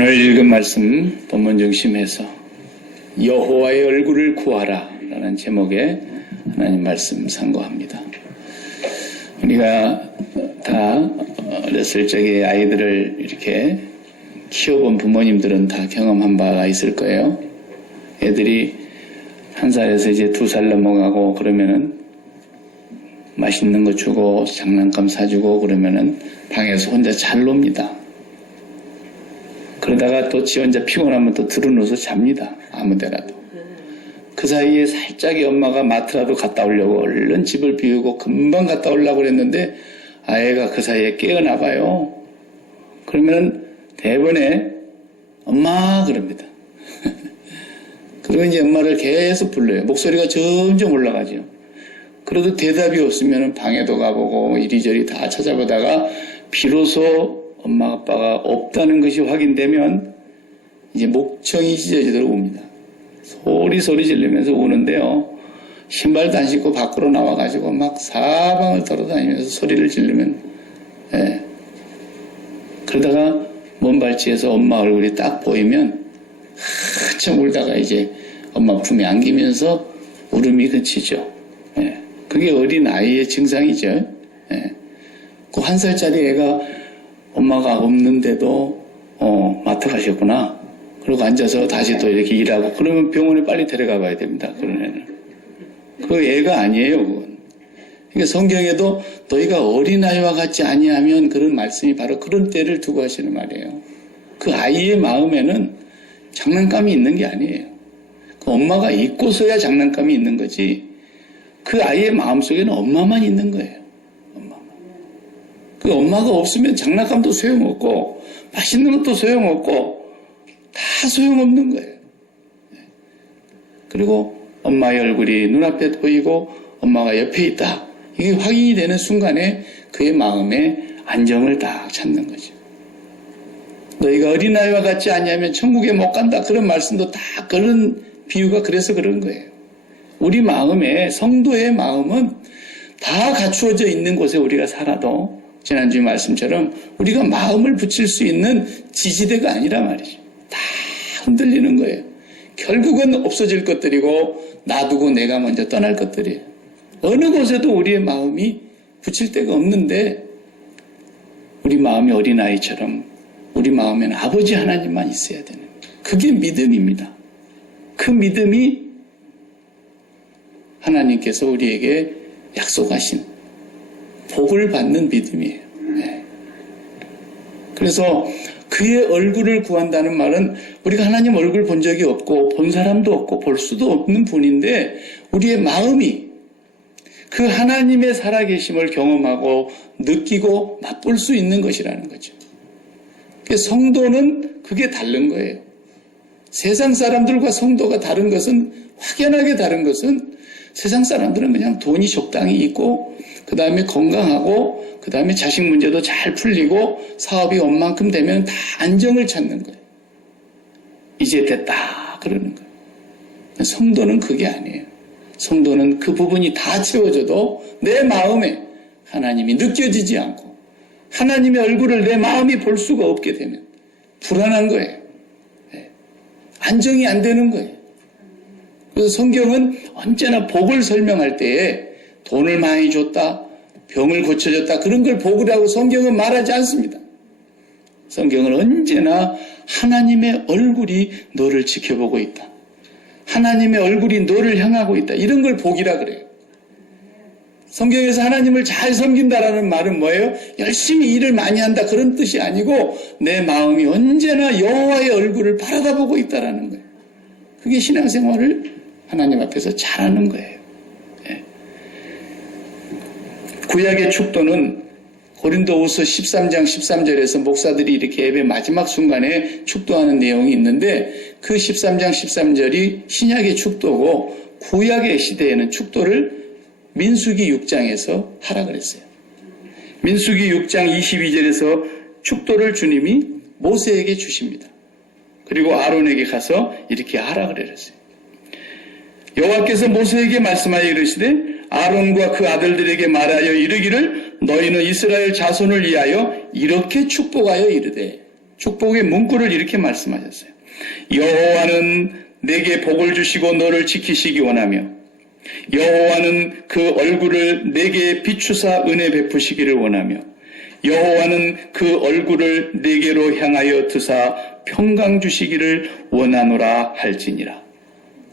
오늘 읽은 말씀 본문 중심에서 여호와의 얼굴을 구하라 라는 제목의 하나님 말씀 상고합니다. 우리가 다 어렸을 적에 아이들을 이렇게 키워본 부모님들은 다 경험한 바가 있을 거예요. 애들이 1살에서 이제 2살 넘어가고 그러면은 맛있는 거 주고 장난감 사주고 그러면은 방에서 혼자 잘 놉니다. 그러다가 또 지 혼자 피곤하면 또 들어누워서 잡니다. 아무데라도. 그 사이에 살짝이 엄마가 마트라도 갔다 오려고 얼른 집을 비우고 금방 갔다 오려고 그랬는데 아이가 그 사이에 깨어나 봐요. 그러면 대번에 엄마 그럽니다. 그리고 이제 엄마를 계속 불러요. 목소리가 점점 올라가죠. 그래도 대답이 없으면 방에도 가보고 이리저리 다 찾아보다가 비로소 엄마 아빠가 없다는 것이 확인되면 이제 목청이 찢어지도록 웁니다. 소리 지르면서 우는데요. 신발도 안 신고 밖으로 나와가지고 막 사방을 돌아다니면서 소리를 지르면 그러다가 먼 발치에서 엄마 얼굴이 딱 보이면 한참 울다가 이제 엄마 품에 안기면서 울음이 그치죠. 그게 어린 아이의 증상이죠. 그 1살짜리 애가 엄마가 없는데도 마트 가셨구나. 그리고 앉아서 다시 또 이렇게 일하고 그러면 병원에 빨리 데려가 봐야 됩니다. 그런 애는. 그 애가 아니에요. 그건. 그러니까 성경에도 너희가 어린아이와 같지 아니하면 그런 말씀이 바로 그런 때를 두고 하시는 말이에요. 그 아이의 마음에는 장난감이 있는 게 아니에요. 그 엄마가 있고서야 장난감이 있는 거지. 그 아이의 마음속에는 엄마만 있는 거예요. 엄마만. 그 엄마가 없으면 장난감도 소용없고 맛있는 것도 소용없고 다 소용없는 거예요. 그리고 엄마의 얼굴이 눈앞에 보이고 엄마가 옆에 있다. 이게 확인이 되는 순간에 그의 마음에 안정을 딱 찾는 거죠. 너희가 어린아이와 같지 아니하면 천국에 못 간다. 그런 말씀도 다 그런 비유가 그래서 그런 거예요. 우리 마음에 성도의 마음은 다 갖추어져 있는 곳에 우리가 살아도 지난주 말씀처럼 우리가 마음을 붙일 수 있는 지지대가 아니란 말이죠. 다 흔들리는 거예요. 결국은 없어질 것들이고 놔두고 내가 먼저 떠날 것들이에요. 어느 곳에도 우리의 마음이 붙일 데가 없는데 우리 마음이 어린아이처럼 우리 마음에는 아버지 하나님만 있어야 되는 거예요. 그게 믿음입니다. 그 믿음이 하나님께서 우리에게 약속하신 복을 받는 믿음이에요. 그래서 그의 얼굴을 구한다는 말은 우리가 하나님 얼굴 본 적이 없고 본 사람도 없고 볼 수도 없는 분인데 우리의 마음이 그 하나님의 살아계심을 경험하고 느끼고 맛볼 수 있는 것이라는 거죠. 성도는 그게 다른 거예요. 세상 사람들과 성도가 다른 것은 확연하게 다른 것은 세상 사람들은 그냥 돈이 적당히 있고 그 다음에 건강하고 그 다음에 자식 문제도 잘 풀리고 사업이 원만큼 되면 다 안정을 찾는 거예요. 이제 됐다 그러는 거예요. 성도는 그게 아니에요. 성도는 그 부분이 다 채워져도 내 마음에 하나님이 느껴지지 않고 하나님의 얼굴을 내 마음이 볼 수가 없게 되면 불안한 거예요. 안정이 안 되는 거예요. 그래서 성경은 언제나 복을 설명할 때에 돈을 많이 줬다, 병을 고쳐줬다 그런 걸 복이라고 성경은 말하지 않습니다. 성경은 언제나 하나님의 얼굴이 너를 지켜보고 있다. 하나님의 얼굴이 너를 향하고 있다. 이런 걸 복이라 그래요. 성경에서 하나님을 잘 섬긴다라는 말은 뭐예요? 열심히 일을 많이 한다 그런 뜻이 아니고 내 마음이 언제나 여호와의 얼굴을 바라다보고 있다라는 거예요. 그게 신앙생활을 하나님 앞에서 잘하는 거예요. 구약의 축도는 고린도후서 13장 13절에서 목사들이 이렇게 예배 마지막 순간에 축도하는 내용이 있는데 그 13장 13절이 신약의 축도고 구약의 시대에는 축도를 민수기 6장에서 하라 그랬어요. 민수기 6장 22절에서 축도를 주님이 모세에게 주십니다. 그리고 아론에게 가서 이렇게 하라 그랬어요. 여호와께서 모세에게 말씀하여 이르시되 아론과 그 아들들에게 말하여 이르기를 너희는 이스라엘 자손을 위하여 이렇게 축복하여 이르되 축복의 문구를 이렇게 말씀하셨어요. 여호와는 내게 복을 주시고 너를 지키시기 원하며 여호와는 그 얼굴을 내게 비추사 은혜 베푸시기를 원하며 여호와는 그 얼굴을 내게로 향하여 드사 평강 주시기를 원하노라 할지니라.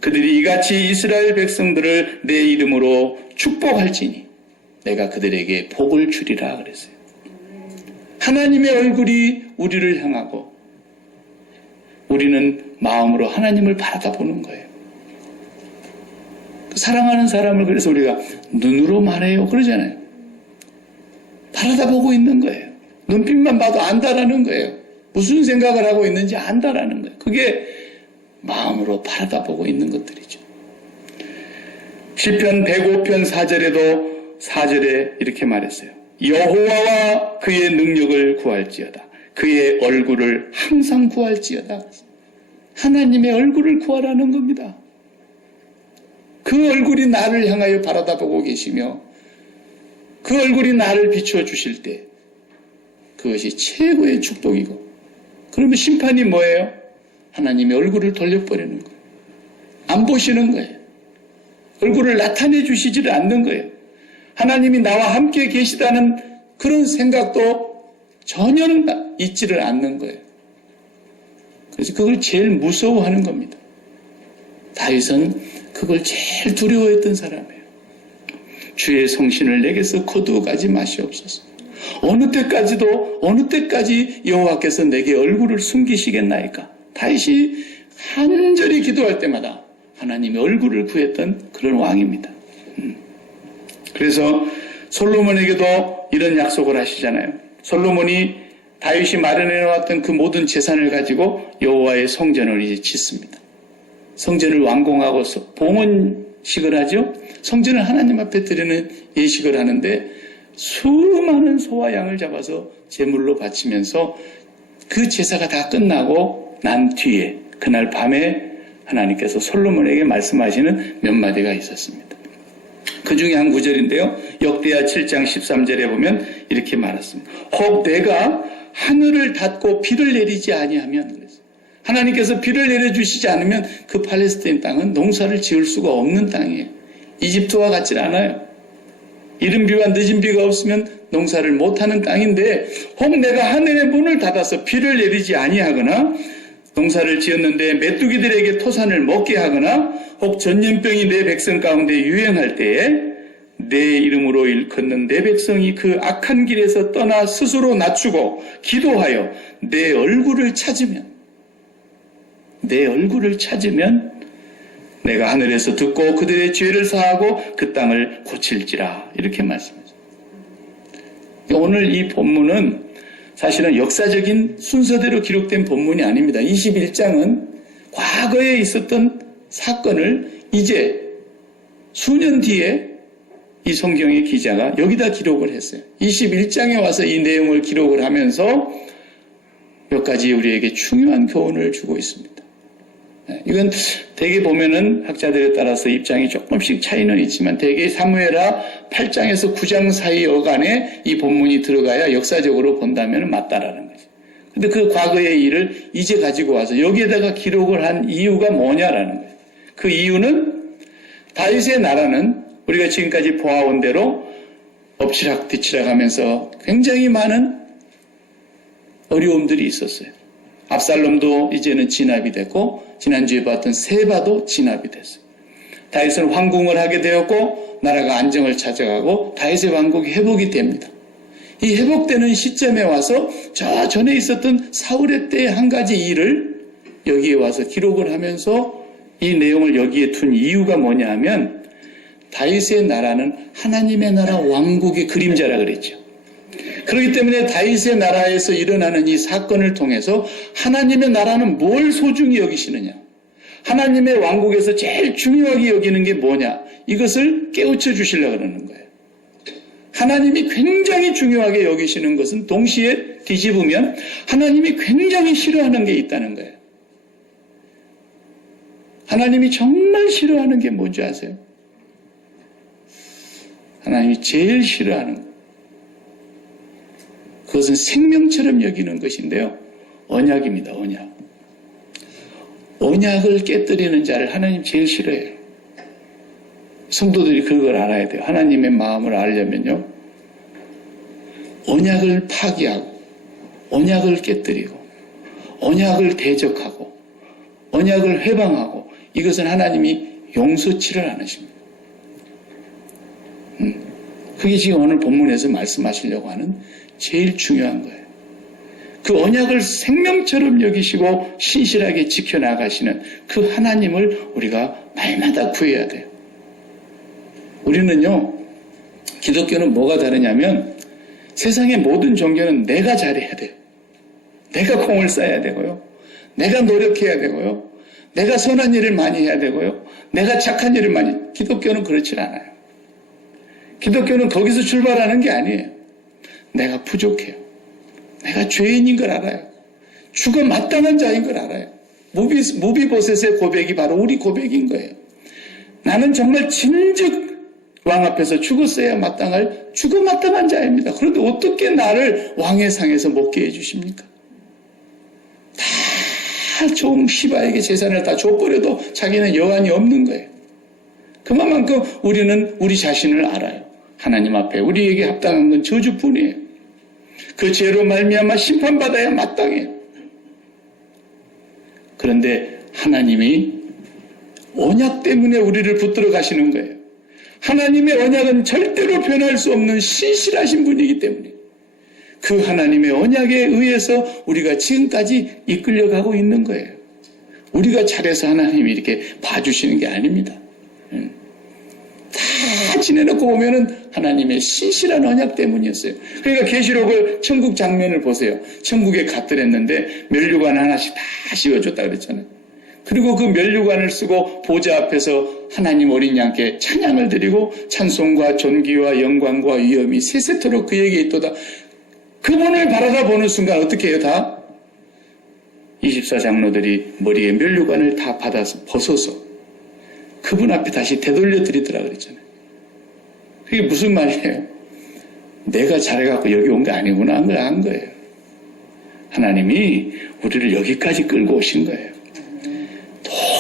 그들이 이같이 이스라엘 백성들을 내 이름으로 축복할지니 내가 그들에게 복을 주리라 그랬어요. 하나님의 얼굴이 우리를 향하고 우리는 마음으로 하나님을 바라보는 거예요. 사랑하는 사람을 그래서 우리가 눈으로 말해요 그러잖아요. 바라다보고 있는 거예요. 눈빛만 봐도 안다라는 거예요. 무슨 생각을 하고 있는지 안다라는 거예요. 그게 마음으로 바라다보고 있는 것들이죠. 시편 105편 4절에도 4절에 이렇게 말했어요. 여호와와 그의 능력을 구할지어다. 그의 얼굴을 항상 구할지어다. 하나님의 얼굴을 구하라는 겁니다. 그 얼굴이 나를 향하여 바라다보고 계시며 그 얼굴이 나를 비추어 주실 때 그것이 최고의 축복이고, 그러면 심판이 뭐예요? 하나님의 얼굴을 돌려버리는 거예요. 안 보시는 거예요. 얼굴을 나타내 주시지를 않는 거예요. 하나님이 나와 함께 계시다는 그런 생각도 전혀 있지를 않는 거예요. 그래서 그걸 제일 무서워하는 겁니다. 다윗은 그걸 제일 두려워했던 사람이에요. 주의 성신을 내게서 거두어가지 마시옵소서. 어느 때까지 여호와께서 내게 얼굴을 숨기시겠나이까? 다윗이 간절히 기도할 때마다 하나님의 얼굴을 구했던 그런 왕입니다. 그래서 솔로몬에게도 이런 약속을 하시잖아요. 솔로몬이 다윗이 마련해 놓았던 그 모든 재산을 가지고 여호와의 성전을 이제 짓습니다. 성전을 완공하고 봉헌식을 하죠. 성전을 하나님 앞에 드리는 예식을 하는데 수많은 소와 양을 잡아서 제물로 바치면서 그 제사가 다 끝나고 난 뒤에 그날 밤에 하나님께서 솔로몬에게 말씀하시는 몇 마디가 있었습니다. 그 중에 한 구절인데요. 역대하 7장 13절에 보면 이렇게 말했습니다. 혹 내가 하늘을 닫고 비를 내리지 아니하면, 그랬어요. 하나님께서 비를 내려주시지 않으면 그 팔레스타인 땅은 농사를 지을 수가 없는 땅이에요. 이집트와 같지 않아요. 이른 비와 늦은 비가 없으면 농사를 못하는 땅인데, 혹 내가 하늘의 문을 닫아서 비를 내리지 아니하거나 농사를 지었는데 메뚜기들에게 토산을 먹게 하거나 혹 전염병이 내 백성 가운데 유행할 때에 내 이름으로 일컫는 내 백성이 그 악한 길에서 떠나 스스로 낮추고 기도하여 내 얼굴을 찾으면 내가 하늘에서 듣고 그들의 죄를 사하고 그 땅을 고칠지라, 이렇게 말씀하셨습니다. 오늘 이 본문은 사실은 역사적인 순서대로 기록된 본문이 아닙니다. 21장은 과거에 있었던 사건을 이제 수년 뒤에 이 성경의 기자가 여기다 기록을 했어요. 21장에 와서 이 내용을 기록을 하면서 몇 가지 우리에게 중요한 교훈을 주고 있습니다. 이건 대개 보면은 학자들에 따라서 입장이 조금씩 차이는 있지만 대개 사무엘하 8장에서 9장 사이 어간에 이 본문이 들어가야 역사적으로 본다면 맞다라는 거죠. 근데 그 과거의 일을 이제 가지고 와서 여기에다가 기록을 한 이유가 뭐냐라는 거예요. 그 이유는 다윗의 나라는 우리가 지금까지 보아온 대로 엎치락뒤치락 하면서 굉장히 많은 어려움들이 있었어요. 압살롬도 이제는 진압이 됐고 지난주에 봤던 세바도 진압이 됐어요. 다윗은 황궁을 하게 되었고 나라가 안정을 찾아가고 다윗의 왕국이 회복이 됩니다. 이 회복되는 시점에 와서 저 전에 있었던 사울의 때의 한 가지 일을 여기에 와서 기록을 하면서 이 내용을 여기에 둔 이유가 뭐냐 하면 다윗의 나라는 하나님의 나라 왕국의 그림자라 그랬죠. 그렇기 때문에 다윗의 나라에서 일어나는 이 사건을 통해서 하나님의 나라는 뭘 소중히 여기시느냐, 하나님의 왕국에서 제일 중요하게 여기는 게 뭐냐, 이것을 깨우쳐 주시려고 그러는 거예요. 하나님이 굉장히 중요하게 여기시는 것은 동시에 뒤집으면 하나님이 굉장히 싫어하는 게 있다는 거예요. 하나님이 정말 싫어하는 게 뭔지 아세요? 하나님이 제일 싫어하는 것. 그것은 생명처럼 여기는 것인데요. 언약입니다. 언약. 언약을 깨뜨리는 자를 하나님 제일 싫어해요. 성도들이 그걸 알아야 돼요. 하나님의 마음을 알려면요. 언약을 파기하고 언약을 깨뜨리고 언약을 대적하고 언약을 회방하고 이것은 하나님이 용서치를 않으십니다. 그게 지금 오늘 본문에서 말씀하시려고 하는 제일 중요한 거예요. 그 언약을 생명처럼 여기시고 신실하게 지켜나가시는 그 하나님을 우리가 날마다 구해야 돼요. 우리는요, 기독교는 뭐가 다르냐면 세상의 모든 종교는 내가 잘해야 돼요. 내가 공을 쌓아야 되고요. 내가 노력해야 되고요. 내가 선한 일을 많이 해야 되고요. 내가 착한 일을 많이. 기독교는 그렇지 않아요. 기독교는 거기서 출발하는 게 아니에요. 내가 부족해요. 내가 죄인인 걸 알아요. 죽어 마땅한 자인 걸 알아요. 무비보셋의 고백이 바로 우리 고백인 거예요. 나는 정말 진즉 왕 앞에서 죽었어야 마땅할 죽어 마땅한 자입니다. 그런데 어떻게 나를 왕의 상에서 먹게 해주십니까? 다 종 시바에게 재산을 다 줘버려도 자기는 여한이 없는 거예요. 그만큼 우리는 우리 자신을 알아요. 하나님 앞에 우리에게 합당한 건 저주뿐이에요. 그 죄로 말미암아 심판받아야 마땅해요. 그런데 하나님이 언약 때문에 우리를 붙들어 가시는 거예요. 하나님의 언약은 절대로 변할 수 없는 신실하신 분이기 때문에 그 하나님의 언약에 의해서 우리가 지금까지 이끌려가고 있는 거예요. 우리가 잘해서 하나님이 이렇게 봐주시는 게 아닙니다. 다 지내놓고 보면은 하나님의 신실한 언약 때문이었어요. 그러니까 계시록을 천국 장면을 보세요. 천국에 갓들였는데 면류관 하나씩 다 씌워줬다 그랬잖아요. 그리고 그 면류관을 쓰고 보좌 앞에서 하나님 어린 양께 찬양을 드리고 찬송과 존귀와 영광과 위엄이 세세토록 그에게 있도다. 그분을 바라다 보는 순간 어떻게 해요? 다 24장로들이 머리에 면류관을 다 받아서 벗어서 그분 앞에 다시 되돌려 드리더라 그랬잖아요. 그게 무슨 말이에요? 내가 잘해갖고 여기 온 게 아니구나 한 걸 안 거예요. 하나님이 우리를 여기까지 끌고 오신 거예요.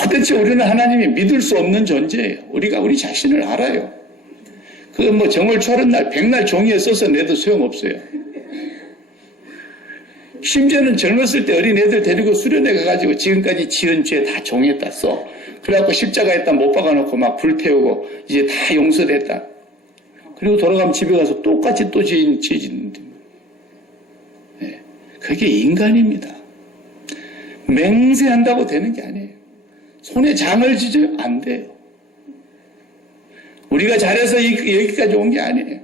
도대체 우리는 하나님이 믿을 수 없는 존재예요. 우리가 우리 자신을 알아요. 그건 뭐 정월 초하룻날 백날 종이에 써서 내도 소용없어요. 심지어는 젊었을 때 어린 애들 데리고 수련회 가가지고 지금까지 지은 죄 다 종이에다 써. 그래갖고 십자가에다 못 박아놓고 막 불태우고 이제 다 용서됐다. 그리고 돌아가면 집에 가서 똑같이 또 지지는데. 네. 그게 인간입니다. 맹세한다고 되는 게 아니에요. 손에 장을 지져요? 안 돼요. 우리가 잘해서 여기까지 온 게 아니에요.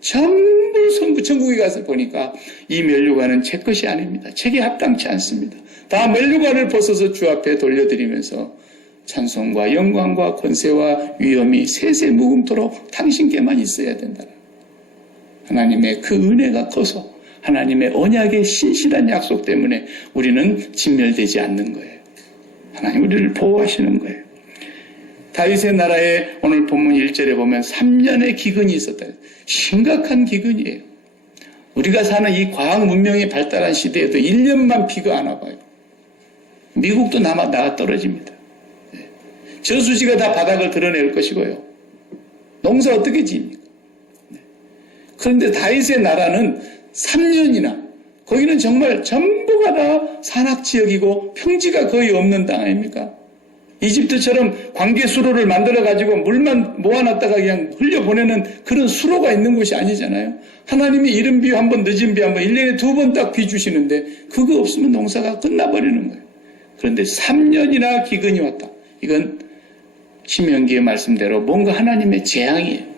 전부 천국에 가서 보니까 이 면류관은 제 것이 아닙니다. 제게 합당치 않습니다. 다 면류관을 벗어서 주 앞에 돌려드리면서 찬송과 영광과 권세와 위엄이 세세 묵음토록 당신께만 있어야 된다. 하나님의 그 은혜가 커서 하나님의 언약의 신실한 약속 때문에 우리는 진멸되지 않는 거예요. 하나님 우리를 보호하시는 거예요. 다윗의 나라에 오늘 본문 1절에 보면 3년의 기근이 있었다. 심각한 기근이에요. 우리가 사는 이 과학 문명이 발달한 시대에도 1년만 비가 안 와봐요. 미국도 나가 떨어집니다. 저수지가 다 바닥을 드러낼 것이고요. 농사 어떻게 지입니까? 그런데 다윗의 나라는 3년이나 거기는 정말 전부가 다 산악지역이고 평지가 거의 없는 땅 아닙니까? 이집트처럼 광개 수로를 만들어가지고 물만 모아놨다가 그냥 흘려보내는 그런 수로가 있는 곳이 아니잖아요. 하나님이 이른 비 한 번 늦은 비 한 번 1년에 2번 딱 비 주시는데 그거 없으면 농사가 끝나버리는 거예요. 그런데 3년이나 기근이 왔다. 이건 신명기의 말씀대로 뭔가 하나님의 재앙이에요.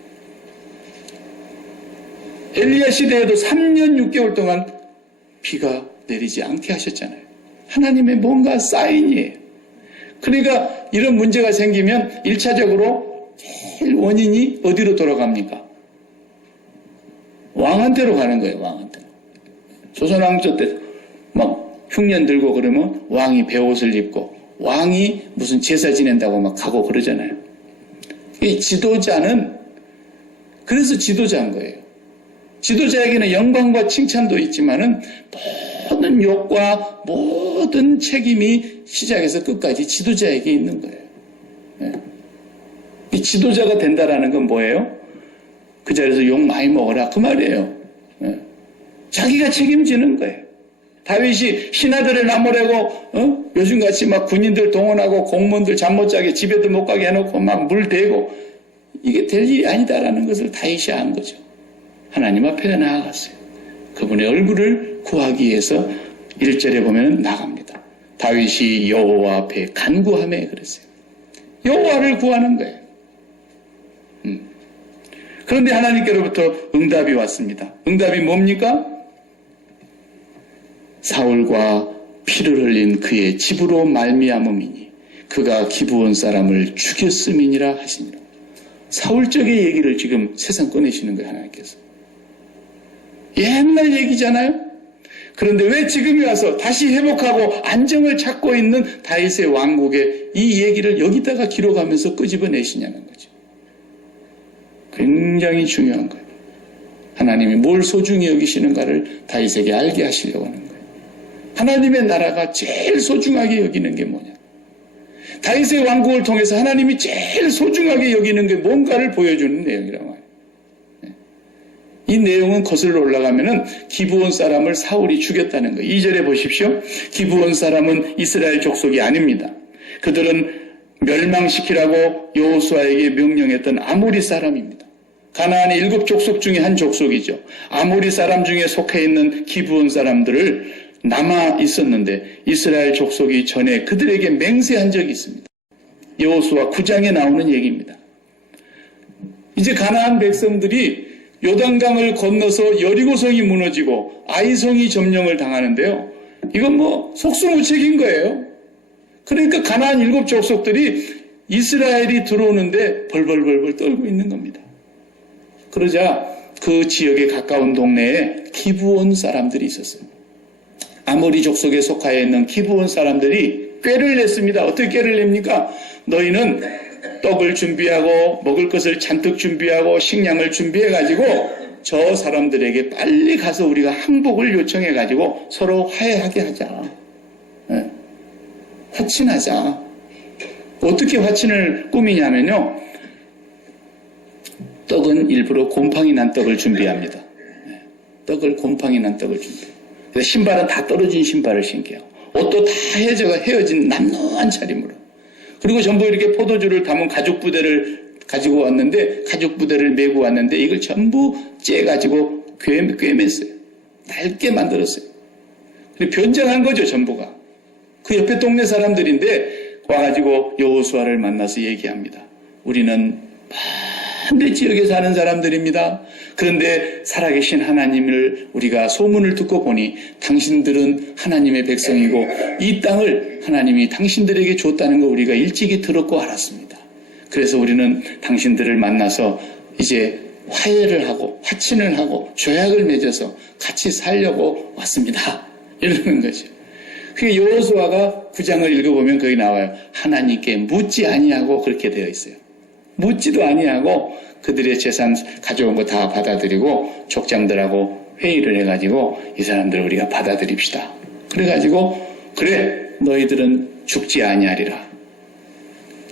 엘리야 시대에도 3년 6개월 동안 비가 내리지 않게 하셨잖아요. 하나님의 뭔가 사인이에요. 그러니까 이런 문제가 생기면 1차적으로 제일 원인이 어디로 돌아갑니까? 왕한테로 가는 거예요. 왕한테. 조선왕조 때 막 흉년 들고 그러면 왕이 베옷을 입고 왕이 무슨 제사 지낸다고 막 가고 그러잖아요. 이 지도자는 그래서 지도자인 거예요. 지도자에게는 영광과 칭찬도 있지만은 모든 욕과 모든 책임이 시작에서 끝까지 지도자에게 있는 거예요. 예. 이 지도자가 된다라는 건 뭐예요? 그 자리에서 욕 많이 먹어라 그 말이에요. 예. 자기가 책임지는 거예요. 다윗이 신하들을 나무래고 요즘같이 막 군인들 동원하고 공무원들 잠 못 자게 집에도 못 가게 해놓고 막 물 대고 이게 될 일이 아니다라는 것을 다윗이 안 거죠. 하나님 앞에 나아갔어요. 그분의 얼굴을 구하기 위해서 1절에 보면 나갑니다. 다윗이 여호와 앞에 간구하며 그랬어요. 여호와를 구하는 거예요. 그런데 하나님께로부터 응답이 왔습니다. 응답이 뭡니까? 사울과 피를 흘린 그의 집으로 말미암음이니 그가 기브온 사람을 죽였음이니라 하시니라. 사울 쪽의 얘기를 지금 세상 꺼내시는 거예요. 하나님께서. 옛날 얘기잖아요. 그런데 왜 지금이 와서 다시 회복하고 안정을 찾고 있는 다윗의 왕국에 이 얘기를 여기다가 기록하면서 끄집어내시냐는 거죠. 굉장히 중요한 거예요. 하나님이 뭘 소중히 여기시는가를 다윗에게 알게 하시려고 하는 거예요. 하나님의 나라가 제일 소중하게 여기는 게 뭐냐? 다윗의 왕국을 통해서 하나님이 제일 소중하게 여기는 게 뭔가를 보여주는 내용이라고 해요. 이 내용은 거슬러 올라가면은 기브온 사람을 사울이 죽였다는 거예요. 2절에 보십시오. 기브온 사람은 이스라엘 족속이 아닙니다. 그들은 멸망시키라고 여호수아에게 명령했던 아모리 사람입니다. 가나안의 7 족속 중에 한 족속이죠. 아모리 사람 중에 속해 있는 기브온 사람들을 남아 있었는데 이스라엘 족속이 전에 그들에게 맹세한 적이 있습니다. 여호수아 9장에 나오는 얘기입니다. 이제 가나안 백성들이 요단강을 건너서 여리고성이 무너지고 아이성이 점령을 당하는데요. 이건 뭐 속수무책인 거예요. 그러니까 가나안 7 족속들이 이스라엘이 들어오는데 벌벌벌벌 떨고 있는 겁니다. 그러자 그 지역에 가까운 동네에 기브온 사람들이 있었어요. 아모리 족속에 속하여 있는 기브온 사람들이 꾀를 냈습니다. 어떻게 꾀를 냅니까? 너희는 떡을 준비하고 먹을 것을 잔뜩 준비하고 식량을 준비해가지고 저 사람들에게 빨리 가서 우리가 항복을 요청해가지고 서로 화해하게 하자. 네. 화친하자. 어떻게 화친을 꾸미냐면요. 떡은 일부러 곰팡이 난 떡을 준비합니다. 네. 떡을 곰팡이 난 떡을 준비해요. 신발은 다 떨어진 신발을 신게요. 옷도 다 헤어진 남루한 차림으로. 그리고 전부 이렇게 포도주를 담은 가죽 부대를 가지고 왔는데 가죽 부대를 메고 왔는데 이걸 전부 째가지고 꿰맸어요. 낡게 만들었어요. 그리고 변장한 거죠, 전부가. 그 옆에 동네 사람들인데 와가지고 여호수아를 만나서 얘기합니다. 우리는 반대 지역에 사는 사람들입니다. 그런데 살아계신 하나님을 우리가 소문을 듣고 보니 당신들은 하나님의 백성이고 이 땅을 하나님이 당신들에게 줬다는 거 우리가 일찍이 들었고 알았습니다. 그래서 우리는 당신들을 만나서 이제 화해를 하고 화친을 하고 조약을 맺어서 같이 살려고 왔습니다. 이러는 거죠. 그게 여호수아가 9장을 읽어보면 거기 나와요. 하나님께 묻지 아니하고 그렇게 되어 있어요. 묻지도 아니하고 그들의 재산 가져온 거 다 받아들이고 족장들하고 회의를 해가지고 이 사람들을 우리가 받아들입시다. 그래가지고 그래 너희들은 죽지 아니하리라.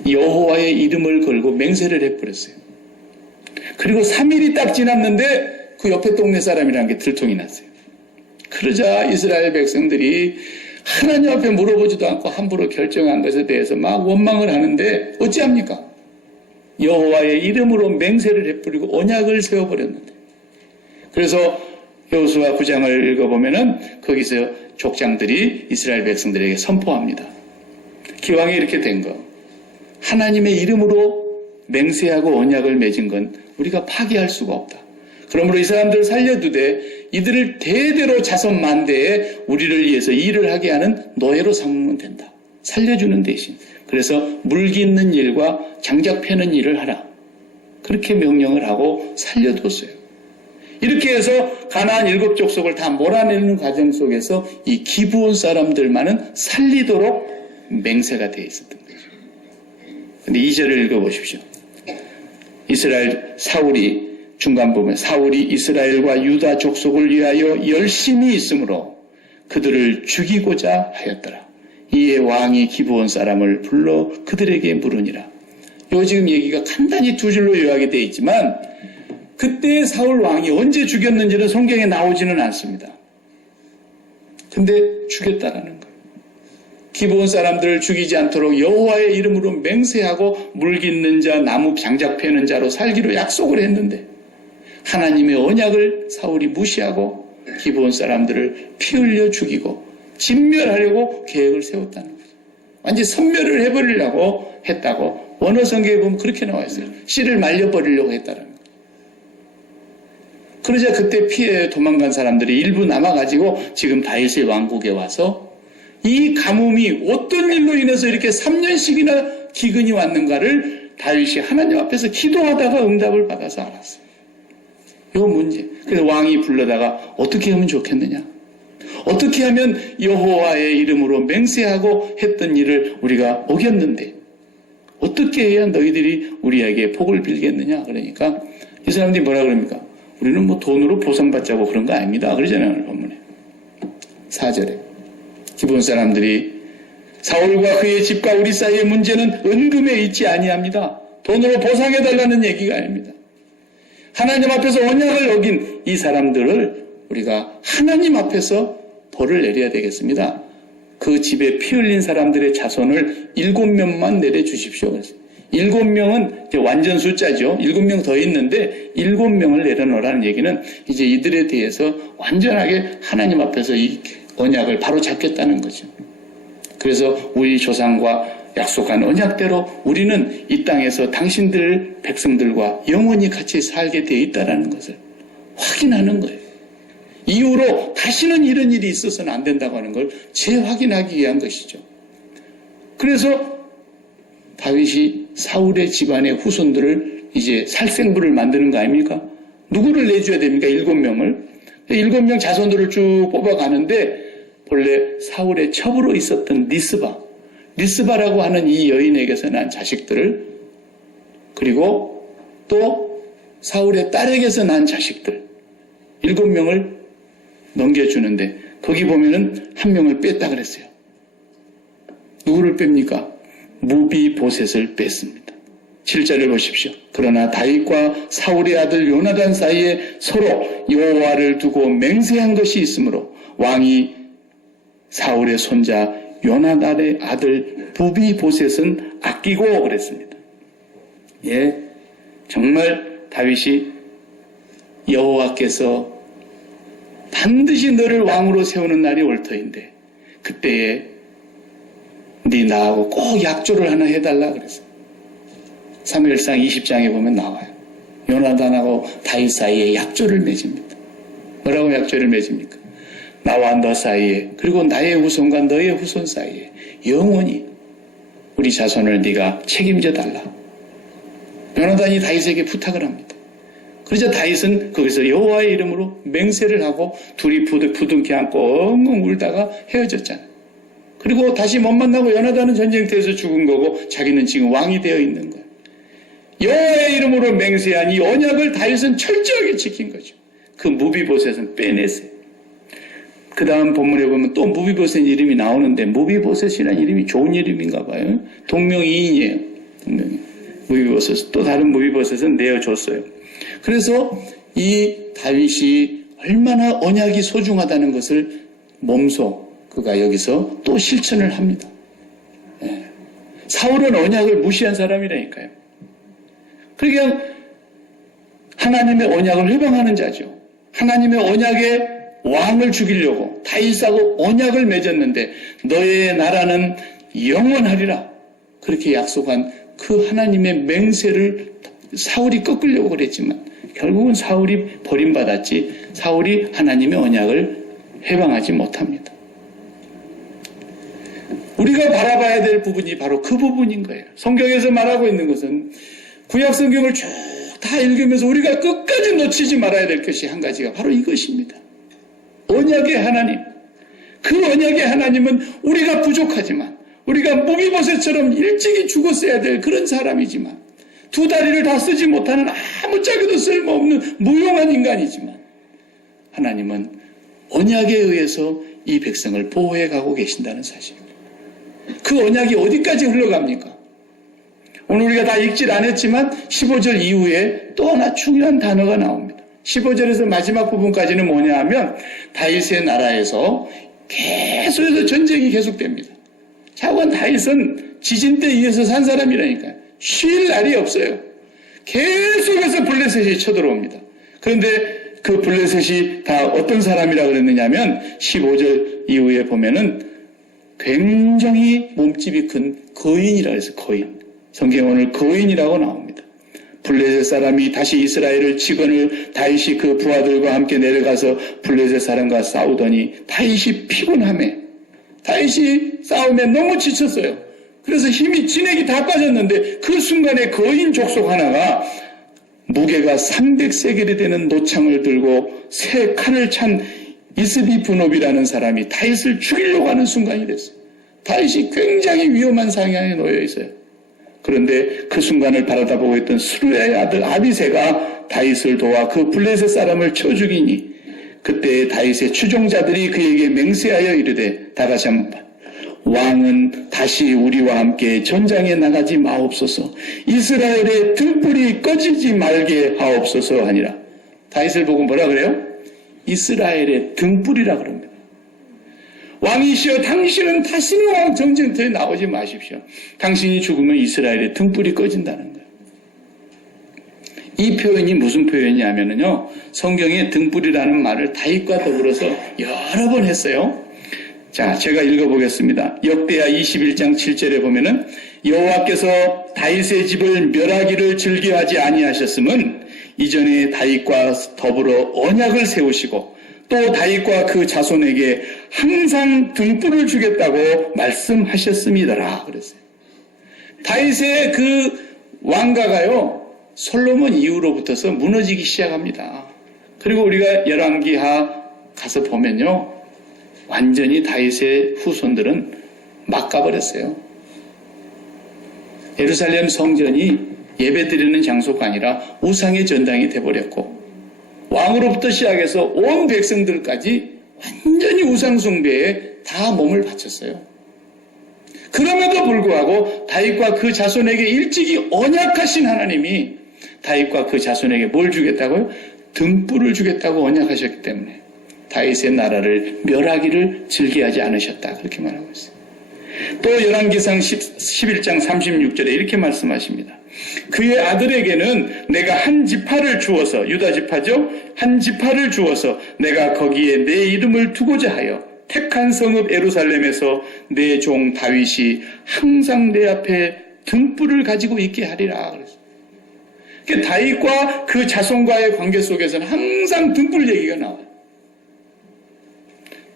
여호와의 이름을 걸고 맹세를 해버렸어요. 그리고 3일이 딱 지났는데 그 옆에 동네 사람이라는 게 들통이 났어요. 그러자 이스라엘 백성들이 하나님 앞에 물어보지도 않고 함부로 결정한 것에 대해서 막 원망을 하는데 어찌합니까? 여호와의 이름으로 맹세를 해버리고 언약을 세워버렸는데. 그래서 여호수아 9장을 읽어보면은 거기서 족장들이 이스라엘 백성들에게 선포합니다. 기왕에 이렇게 된 거. 하나님의 이름으로 맹세하고 언약을 맺은 건 우리가 파기할 수가 없다. 그러므로 이 사람들을 살려두되 이들을 대대로 자손 만대에 우리를 위해서 일을 하게 하는 노예로 삼으면 된다. 살려주는 대신. 그래서 물 깃는 일과 장작 패는 일을 하라. 그렇게 명령을 하고 살려뒀어요. 이렇게 해서 가나안 7 족속을 다 몰아내는 과정 속에서 이 기브온 사람들만은 살리도록 맹세가 되어 있었던 거죠. 근데 2절을 읽어보십시오. 이스라엘 사울이 중간 부분 사울이 이스라엘과 유다 족속을 위하여 열심히 있으므로 그들을 죽이고자 하였더라. 이에 왕이 기브온 사람을 불러 그들에게 물으니라. 요 지금 얘기가 간단히 두 줄로 요약이 되어 있지만 그때 사울 왕이 언제 죽였는지는 성경에 나오지는 않습니다. 근데 죽였다라는 거예요. 기브온 사람들을 죽이지 않도록 여호와의 이름으로 맹세하고 물 깃는 자, 나무 장작 패는 자로 살기로 약속을 했는데 하나님의 언약을 사울이 무시하고 기브온 사람들을 피 흘려 죽이고 진멸하려고 계획을 세웠다는 거죠. 완전히 섬멸을 해버리려고 했다고 원어 성경에 보면 그렇게 나와 있어요. 씨를 말려버리려고 했다는 거예요. 그러자 그때 피해 도망간 사람들이 일부 남아가지고 지금 다윗의 왕국에 와서 이 가뭄이 어떤 일로 인해서 이렇게 3년씩이나 기근이 왔는가를 다윗이 하나님 앞에서 기도하다가 응답을 받아서 알았어요. 이 문제. 그래서 왕이 불러다가 어떻게 하면 좋겠느냐? 어떻게 하면 여호와의 이름으로 맹세하고 했던 일을 우리가 어겼는데 어떻게 해야 너희들이 우리에게 복을 빌겠느냐? 그러니까 이 사람들이 뭐라 그럽니까? 우리는 뭐 돈으로 보상받자고 그런 거 아닙니다. 그러잖아요. 본문에. 4절에. 기브온 사람들이 사울과 그의 집과 우리 사이의 문제는 은금에 있지 아니합니다. 돈으로 보상해달라는 얘기가 아닙니다. 하나님 앞에서 언약을 어긴 이 사람들을 우리가 하나님 앞에서 벌을 내려야 되겠습니다. 그 집에 피 흘린 사람들의 자손을 7명만 내려주십시오. 그랬어요. 7명은 이제 완전 숫자죠. 7명 더 있는데 7명을 내려놓으라는 얘기는 이제 이들에 대해서 완전하게 하나님 앞에서 이 언약을 바로 잡겠다는 거죠. 그래서 우리 조상과 약속한 언약대로 우리는 이 땅에서 당신들 백성들과 영원히 같이 살게 되어 있다는 것을 확인하는 거예요. 이후로 다시는 이런 일이 있어서는 안 된다고 하는 걸 재확인하기 위한 것이죠. 그래서 다윗이 사울의 집안의 후손들을 이제 살생부를 만드는 거 아닙니까? 누구를 내줘야 됩니까? 7명을. 7명 자손들을 쭉 뽑아가는데 본래 사울의 첩으로 있었던 리스바라고 하는 이 여인에게서 난 자식들을, 그리고 또 사울의 딸에게서 난 자식들 7명을 넘겨주는데 거기 보면은 한 명을 뺐다 그랬어요. 누구를 뺍니까? 무비보셋을 뺐습니다. 7절을 보십시오. 그러나 다윗과 사울의 아들 요나단 사이에 서로 여호와를 두고 맹세한 것이 있으므로 왕이 사울의 손자 요나단의 아들 무비보셋은 아끼고 그랬습니다. 예, 정말 다윗이 여호와께서 반드시 너를 왕으로 세우는 날이 올 터인데 그때에 네 나하고 꼭 약조를 하나 해달라 그랬어요. 사무엘상 20장에 보면 나와요. 요나단하고 다윗 사이에 약조를 맺습니다. 뭐라고 약조를 맺습니까? 나와 너 사이에, 그리고 나의 후손과 너의 후손 사이에 영원히 우리 자손을 네가 책임져 달라. 요나단이 다윗에게 부탁을 합니다. 그러자 다윗은 거기서 여호와의 이름으로 맹세를 하고 둘이 부둥켜 안고 엉엉 울다가 헤어졌잖아요. 그리고 다시 못 만나고 요나단은 전쟁터에서 죽은 거고 자기는 지금 왕이 되어 있는 거예요. 여호와의 이름으로 맹세한 이 언약을 다윗은 철저하게 지킨 거죠. 그 무비보셋은 빼냈어요. 그 다음 본문에 보면 또 무비보셋 이름이 나오는데 무비보셋이라는 이름이 좋은 이름인가 봐요. 동명이인이에요. 무비보셋. 또 다른 무비보셋은 내어줬어요. 그래서 이 다윗이 얼마나 언약이 소중하다는 것을 몸소 그가 여기서 또 실천을 합니다. 예. 사울은 언약을 무시한 사람이라니까요. 그러니까 하나님의 언약을 회방하는 자죠. 하나님의 언약에 왕을 죽이려고 다윗하고 언약을 맺었는데 너의 나라는 영원하리라 그렇게 약속한 그 하나님의 맹세를 사울이 꺾으려고 그랬지만 결국은 사울이 버림받았지 사울이 하나님의 언약을 회방하지 못합니다. 우리가 바라봐야 될 부분이 바로 그 부분인 거예요. 성경에서 말하고 있는 것은 구약 성경을 쭉 다 읽으면서 우리가 끝까지 놓치지 말아야 될 것이 한 가지가 바로 이것입니다. 언약의 하나님. 그 언약의 하나님은 우리가 부족하지만 우리가 무비보셋처럼 일찍이 죽었어야 될 그런 사람이지만 두 다리를 다 쓰지 못하는 아무짝에도 쓸모없는 무용한 인간이지만 하나님은 언약에 의해서 이 백성을 보호해 가고 계신다는 사실입니다. 그 언약이 어디까지 흘러갑니까? 오늘 우리가 다 읽질 않았지만 15절 이후에 또 하나 중요한 단어가 나옵니다. 15절에서 마지막 부분까지는 뭐냐 하면 다윗의 나라에서 계속해서 전쟁이 계속됩니다. 자관 다윗은 지진 때 이어서 산 사람이라니까요. 쉴 날이 없어요. 계속해서 블레셋이 쳐들어옵니다. 그런데 그 블레셋이 다 어떤 사람이라고 그랬느냐면 15절 이후에 보면은 굉장히 몸집이 큰 거인이라고 해서 거인. 성경 오늘 거인이라고 나옵니다. 블레셋 사람이 다시 이스라엘을 치거늘 다윗이 그 부하들과 함께 내려가서 블레셋 사람과 싸우더니 다윗이 피곤하매 다윗이 싸움에 너무 지쳤어요. 그래서 힘이 진액이 다 빠졌는데 그 순간에 거인 족속 하나가 무게가 300세겔이 되는 노창을 들고 새 칼을 찬 이스비브노비라는 사람이 다윗을 죽이려고 하는 순간이 됐어요. 다윗이 굉장히 위험한 상황에 놓여 있어요. 그런데 그 순간을 바라다보고 있던 수르야의 아들 아비새가 다윗을 도와 그 블레셋 사람을 쳐 죽이니 그때 다윗의 추종자들이 그에게 맹세하여 이르되 다 같이 한번 왕은 다시 우리와 함께 전장에 나가지 마옵소서 이스라엘의 등불이 꺼지지 말게 하옵소서 하니라. 다윗을 보고 뭐라 그래요? 이스라엘의 등불이라 그럽니다. 왕이시여 당신은 다시는 왕 전쟁터에 나오지 마십시오. 당신이 죽으면 이스라엘의 등불이 꺼진다는 거예요. 이 표현이 무슨 표현이냐면요. 성경에 등불이라는 말을 다윗과 더불어서 여러 번 했어요. 자, 제가 읽어보겠습니다. 역대하 21장 7절에 보면은 여호와께서 다윗의 집을 멸하기를 즐겨하지 아니하셨음은 이전에 다윗과 더불어 언약을 세우시고 또 다윗과 그 자손에게 항상 등불을 주겠다고 말씀하셨음이더라 그랬어요. 다윗의 그 왕가가요 솔로몬 이후로부터서 무너지기 시작합니다. 그리고 우리가 열왕기하 가서 보면요 완전히 다윗의 후손들은 막 가버렸어요. 예루살렘 성전이 예배드리는 장소가 아니라 우상의 전당이 돼버렸고 왕으로부터 시작해서 온 백성들까지 완전히 우상 숭배에 다 몸을 바쳤어요. 그럼에도 불구하고 다윗과 그 자손에게 일찍이 언약하신 하나님이 다윗과 그 자손에게 뭘 주겠다고요? 등불을 주겠다고 언약하셨기 때문에 다윗의 나라를 멸하기를 즐겨하지 않으셨다. 그렇게 말하고 있어요. 또 열왕기상 11장 36절에 이렇게 말씀하십니다. 그의 아들에게는 내가 한 지파를 주어서 유다 지파죠. 한 지파를 주어서 내가 거기에 내 이름을 두고자 하여 택한 성읍 예루살렘에서 내 종 다윗이 항상 내 앞에 등불을 가지고 있게 하리라. 그랬어요. 그러니까 다윗과 그 자손과의 관계 속에서는 항상 등불 얘기가 나와요.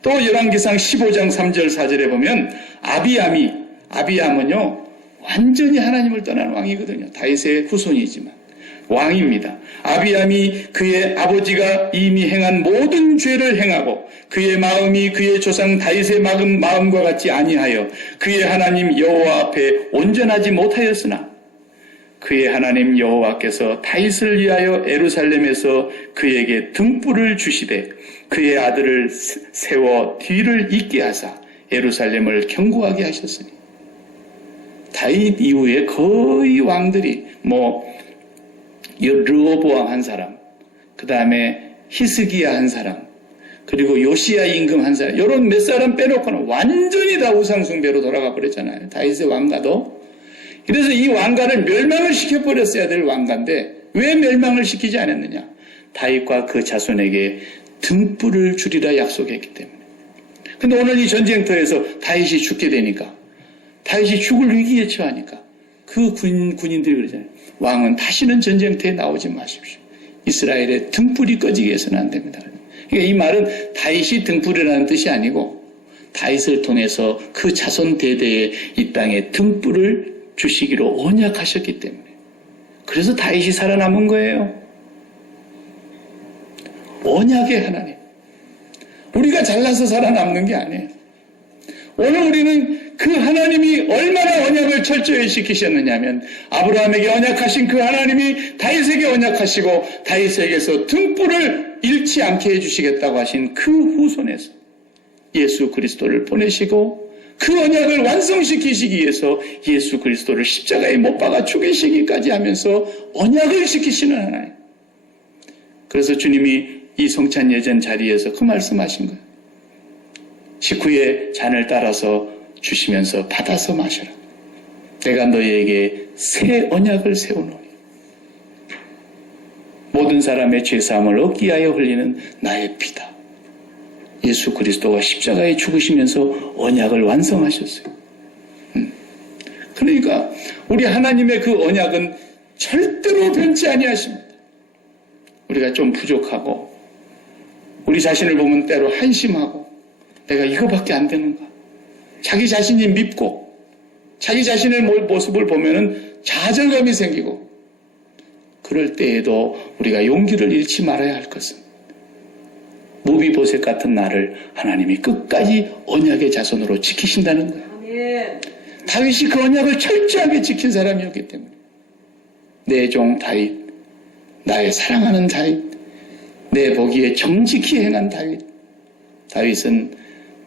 또 열왕기상 15장 3절 4절에 보면 아비암은요 완전히 하나님을 떠난 왕이거든요. 다윗의 후손이지만 왕입니다. 아비암이 그의 아버지가 이미 행한 모든 죄를 행하고 그의 마음이 그의 조상 다윗의 마음과 같지 아니하여 그의 하나님 여호와 앞에 온전하지 못하였으나 그의 하나님 여호와께서 다윗을 위하여 예루살렘에서 그에게 등불을 주시되 그의 아들을 세워 뒤를 잇게 하사 예루살렘을 견고하게 하셨으니 다윗 이후에 거의 왕들이 르호보암 한 사람, 그 다음에 히스기야 한 사람, 그리고 요시야 임금 한 사람, 이런 몇 사람 빼놓고는 완전히 다 우상숭배로 돌아가 버렸잖아요. 다윗의 왕가도. 그래서 이 왕가를 멸망을 시켜버렸어야 될 왕가인데 왜 멸망을 시키지 않았느냐? 다윗과 그 자손에게 등불을 주리라 약속했기 때문에. 근데 오늘 이 전쟁터에서 다윗이 죽게 되니까, 다윗이 죽을 위기에 처하니까 그 군인들이 그러잖아요. 왕은 다시는 전쟁터에 나오지 마십시오. 이스라엘의 등불이 꺼지게 해서는 안 됩니다. 그러니까 이 말은 다윗이 등불이라는 뜻이 아니고 다윗을 통해서 그 자손 대대에 이 땅에 등불을 주시기로 언약하셨기 때문에. 그래서 다윗이 살아남은 거예요. 언약의 하나님. 우리가 잘나서 살아남는 게 아니에요. 오늘 우리는 그 하나님이 얼마나 언약을 철저히 지키셨느냐면 아브라함에게 언약하신 그 하나님이 다윗에게 언약하시고 다윗에게서 등불을 잃지 않게 해주시겠다고 하신 그 후손에서 예수 그리스도를 보내시고 그 언약을 완성시키시기 위해서 예수 그리스도를 십자가에 못 박아 죽이시기까지 하면서 언약을 지키시는 하나님. 그래서 주님이 이 성찬 예전 자리에서 그 말씀하신 거예요. 식후에 잔을 따라서 주시면서 받아서 마셔라. 내가 너희에게 새 언약을 세우노니 모든 사람의 죄사함을 얻기 위하여 흘리는 나의 피다. 예수 그리스도가 십자가에 죽으시면서 언약을 완성하셨어요. 그러니까 우리 하나님의 그 언약은 절대로 변치 아니하십니다. 우리가 좀 부족하고 우리 자신을 보면 때로 한심하고 내가 이거밖에 안 되는가? 자기 자신이 밉고 자기 자신의 모습을 보면은 좌절감이 생기고 그럴 때에도 우리가 용기를 잃지 말아야 할 것은 무비보셋 같은 나를 하나님이 끝까지 언약의 자손으로 지키신다는 거예요. 다윗이 그 언약을 철저하게 지킨 사람이었기 때문에 내 종 다윗, 나의 사랑하는 다윗, 내 보기에 정직히 행한 다윗. 다윗은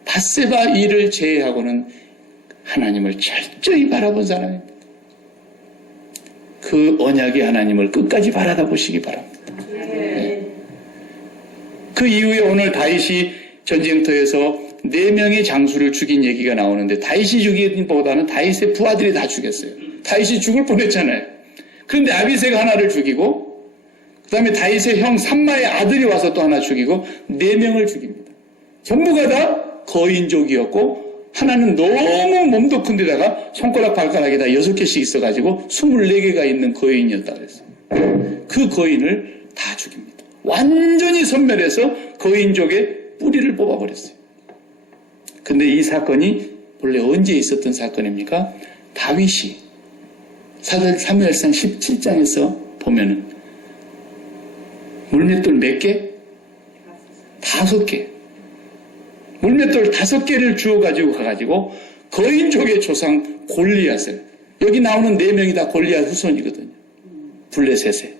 밧세바 일을 제외하고는 하나님을 철저히 바라본 사람입니다. 그 언약의 하나님을 끝까지 바라다 보시기 바랍니다. 네. 그 이후에 오늘 다윗이 전쟁터에서 4명의 장수를 죽인 얘기가 나오는데 다윗이 죽이기보다는 다윗의 부하들이 다 죽였어요. 다윗이 죽을 뻔했잖아요. 그런데 아비새가 하나를 죽이고 그 다음에 다윗의 형 삼마의 아들이 와서 또 하나 죽이고 4명을 죽입니다. 전부가 다 거인족이었고 하나는 너무 몸도 큰 데다가 손가락 발가락이 다 6개씩 있어가지고 24개가 있는 거인이었다고 했어요. 그 거인을 다 죽입니다. 완전히 섬멸해서 거인족의 뿌리를 뽑아버렸어요. 근데 이 사건이 원래 언제 있었던 사건입니까? 다윗이 사무엘상 17장에서 보면은 물맷돌 몇 개? 5개. 물맷돌 5개를 주워가지고 가가지고 거인족의 조상 골리앗을, 여기 나오는 4명이 다 골리앗 후손이거든요. 블레셋에.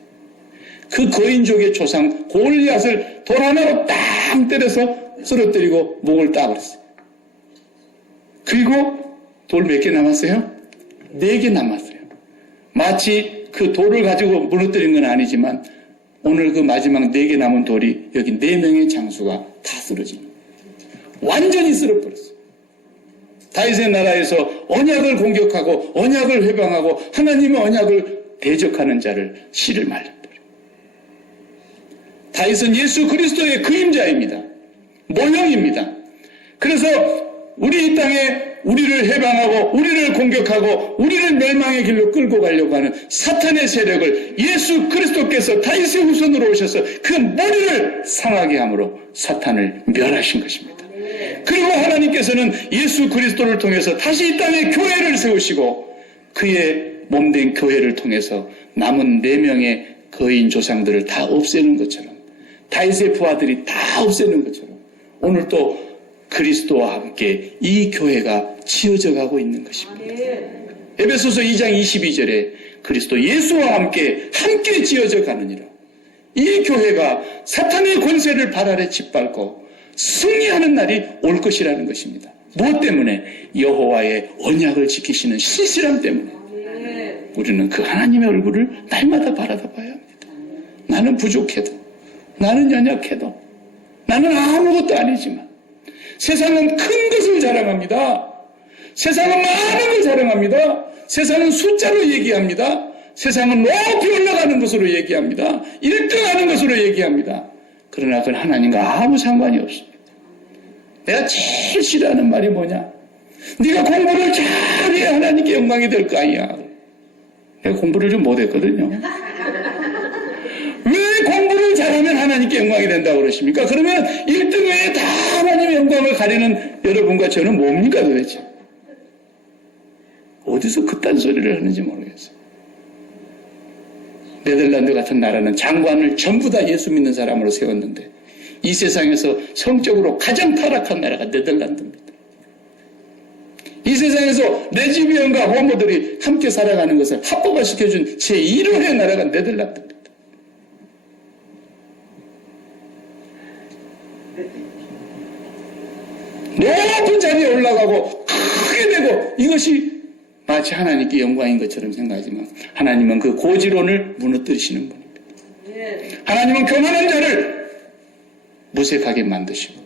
그 거인족의 조상 골리앗을 돌 하나로 땅 때려서 쓰러뜨리고 목을 따버렸어요. 그리고 돌 몇 개 남았어요? 4개 남았어요. 마치 그 돌을 가지고 무너뜨린 건 아니지만 오늘 그 마지막 4개 남은 돌이 여기 4명의 장수가 다 쓰러집니다. 완전히 쓰러버렸어요. 다윗의 나라에서 언약을 공격하고 언약을 회방하고 하나님의 언약을 대적하는 자를 씨를 말려버려요. 다윗은 예수 그리스도의 그림자입니다. 모형입니다. 그래서 우리 이 땅에 우리를 해방하고 우리를 공격하고 우리를 멸망의 길로 끌고 가려고 하는 사탄의 세력을 예수 그리스도께서 다윗의 후손으로 오셔서 그 머리를 상하게 함으로 사탄을 멸하신 것입니다. 그리고 하나님께서는 예수 그리스도를 통해서 다시 이 땅에 교회를 세우시고 그의 몸된 교회를 통해서 남은 4명의 거인 조상들을 다 없애는 것처럼 다윗의 부하들이 다 없애는 것처럼 오늘 또 그리스도와 함께 이 교회가 지어져 가고 있는 것입니다. 에베소서 2장 22절에 그리스도 예수와 함께 지어져 가느니라. 이 교회가 사탄의 권세를 발 아래 짓밟고 승리하는 날이 올 것이라는 것입니다. 무엇 때문에? 여호와의 언약을 지키시는 신실함 때문에. 우리는 그 하나님의 얼굴을 날마다 바라다 봐야 합니다. 나는 부족해도, 나는 연약해도, 나는 아무것도 아니지만 세상은 큰 것을 자랑합니다. 세상은 많은 걸 자랑합니다. 세상은 숫자로 얘기합니다. 세상은 높이 올라가는 것으로 얘기합니다. 1등하는 것으로 얘기합니다. 그러나 그건 하나님과 아무 상관이 없습니다. 내가 제일 싫어하는 말이 뭐냐? 네가 공부를 잘해야 하나님께 영광이 될 거 아니야. 내가 공부를 좀 못했거든요. 왜 공부를 잘하면 하나님께 영광이 된다고 그러십니까? 그러면 1등 외에 다 하나님의 영광을 가리는 여러분과 저는 뭡니까 도대체? 어디서 그딴 소리를 하는지 모르겠어요. 네덜란드 같은 나라는 장관을 전부 다 예수 믿는 사람으로 세웠는데 이 세상에서 성적으로 가장 타락한 나라가 네덜란드입니다. 이 세상에서 레즈비언과 호모들이 함께 살아가는 것을 합법화시켜준 제1호의 나라가 네덜란드입니다. 높은 자리에 올라가고 크게 되고 이것이 마치 하나님께 영광인 것처럼 생각하지만 하나님은 그 고지론을 무너뜨리시는 분입니다. 하나님은 교만한 자를 무색하게 만드시고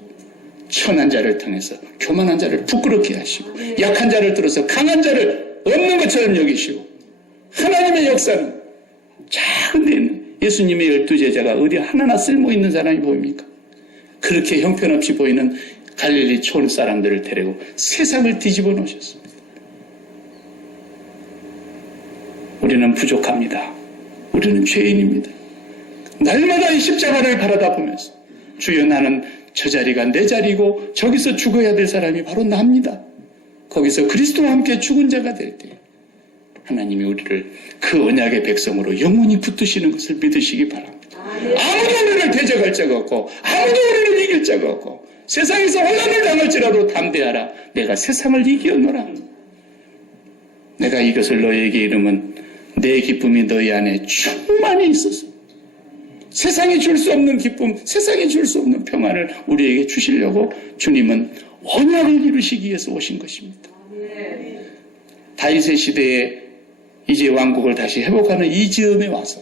천한 자를 통해서 교만한 자를 부끄럽게 하시고 약한 자를 들어서 강한 자를 없는 것처럼 여기시고 하나님의 역사는 작은 데 있는 예수님의 12제자가 어디 하나나 쓸모있는 사람이 보입니까? 그렇게 형편없이 보이는 갈릴리 촌 사람들을 데리고 세상을 뒤집어 놓으셨습니다. 우리는 부족합니다. 우리는 죄인입니다. 날마다 이 십자가를 바라다 보면서 주여 나는 저 자리가 내 자리고 저기서 죽어야 될 사람이 바로 나입니다. 거기서 그리스도와 함께 죽은 자가 될 때 하나님이 우리를 그 언약의 백성으로 영원히 붙드시는 것을 믿으시기 바랍니다. 아무도 우리를 대적할 자가 없고 아무도 우리를 이길 자가 없고 세상에서 혼란을 당할지라도 담대하라. 내가 세상을 이기었노라. 내가 이것을 너희에게 이름은 내 기쁨이 너희 안에 충만히 있었어. 세상이 줄 수 없는 기쁨, 세상이 줄 수 없는 평안을 우리에게 주시려고 주님은 언약을 이루시기 위해서 오신 것입니다. 다윗의 시대에 이제 왕국을 다시 회복하는 이 즈음에 와서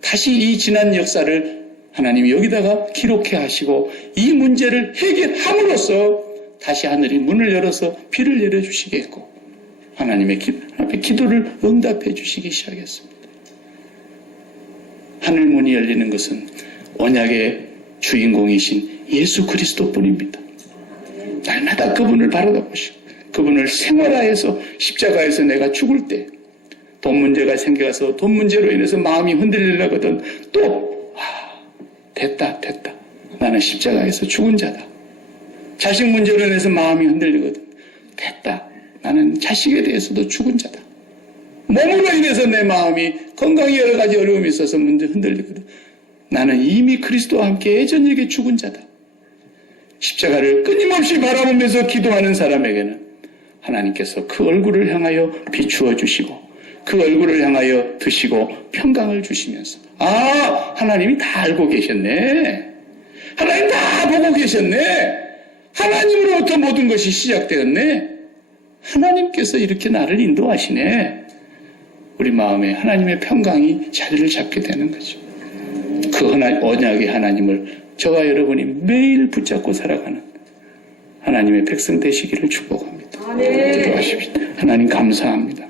다시 이 지난 역사를 하나님이 여기다가 기록해 하시고 이 문제를 해결함으로써 다시 하늘이 문을 열어서 비를 내려주시겠고 하나님의 앞에 기도를 응답해 주시기 시작했습니다. 하늘 문이 열리는 것은 언약의 주인공이신 예수 그리스도뿐입니다. 날마다 그분을 바라다 보시고 그분을 생활화해서 십자가에서 내가 죽을 때 돈 문제가 생겨서 돈 문제로 인해서 마음이 흔들리려거든 또 됐다 나는 십자가에서 죽은 자다. 자식 문제로 인해서 마음이 흔들리거든 됐다 나는 자식에 대해서도 죽은 자다. 몸으로 인해서 내 마음이 건강에 여러 가지 어려움이 있어서 문제 흔들리거든. 나는 이미 그리스도와 함께 예전에게 죽은 자다. 십자가를 끊임없이 바라보면서 기도하는 사람에게는 하나님께서 그 얼굴을 향하여 비추어 주시고 그 얼굴을 향하여 드시고 평강을 주시면서 하나님이 다 알고 계셨네. 하나님 다 보고 계셨네. 하나님으로부터 모든 것이 시작되었네. 하나님께서 이렇게 나를 인도하시네. 우리 마음에 하나님의 평강이 자리를 잡게 되는 거죠. 그 언약의 하나님을 저와 여러분이 매일 붙잡고 살아가는 하나님의 백성 되시기를 축복합니다. 기도하십시오. 하나님 감사합니다.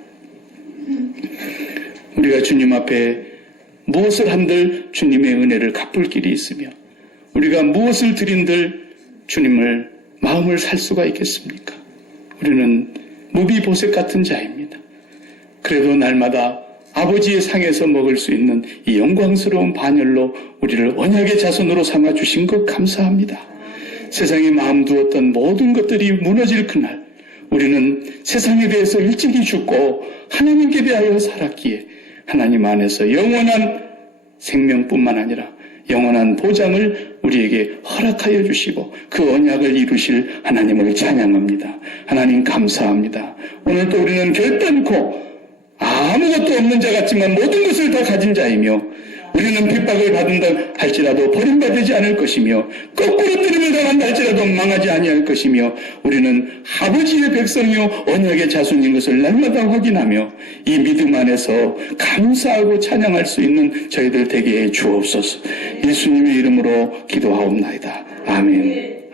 우리가 주님 앞에 무엇을 한들 주님의 은혜를 갚을 길이 있으며 우리가 무엇을 드린들 주님을 마음을 살 수가 있겠습니까? 우리는 무비보셋 같은 자입니다. 그래도 날마다 아버지의 상에서 먹을 수 있는 이 영광스러운 반열로 우리를 언약의 자손으로 삼아주신 것 감사합니다. 세상에 마음 두었던 모든 것들이 무너질 그날 우리는 세상에 대해서 일찍이 죽고 하나님께 대하여 살았기에 하나님 안에서 영원한 생명뿐만 아니라 영원한 보장을 우리에게 허락하여 주시고 그 언약을 이루실 하나님을 찬양합니다. 하나님 감사합니다. 오늘도 우리는 결단코 아무것도 없는 자 같지만 모든 것을 다 가진 자이며 우리는 핍박을 받는다 할지라도 버림받지 않을 것이며 거꾸로 뜨림을 당한다 할지라도 망하지 아니할 것이며 우리는 아버지의 백성이요 언약의 자손인 것을 날마다 확인하며 이 믿음 안에서 감사하고 찬양할 수 있는 저희들 되게 해 주옵소서. 예수님의 이름으로 기도하옵나이다. 아멘.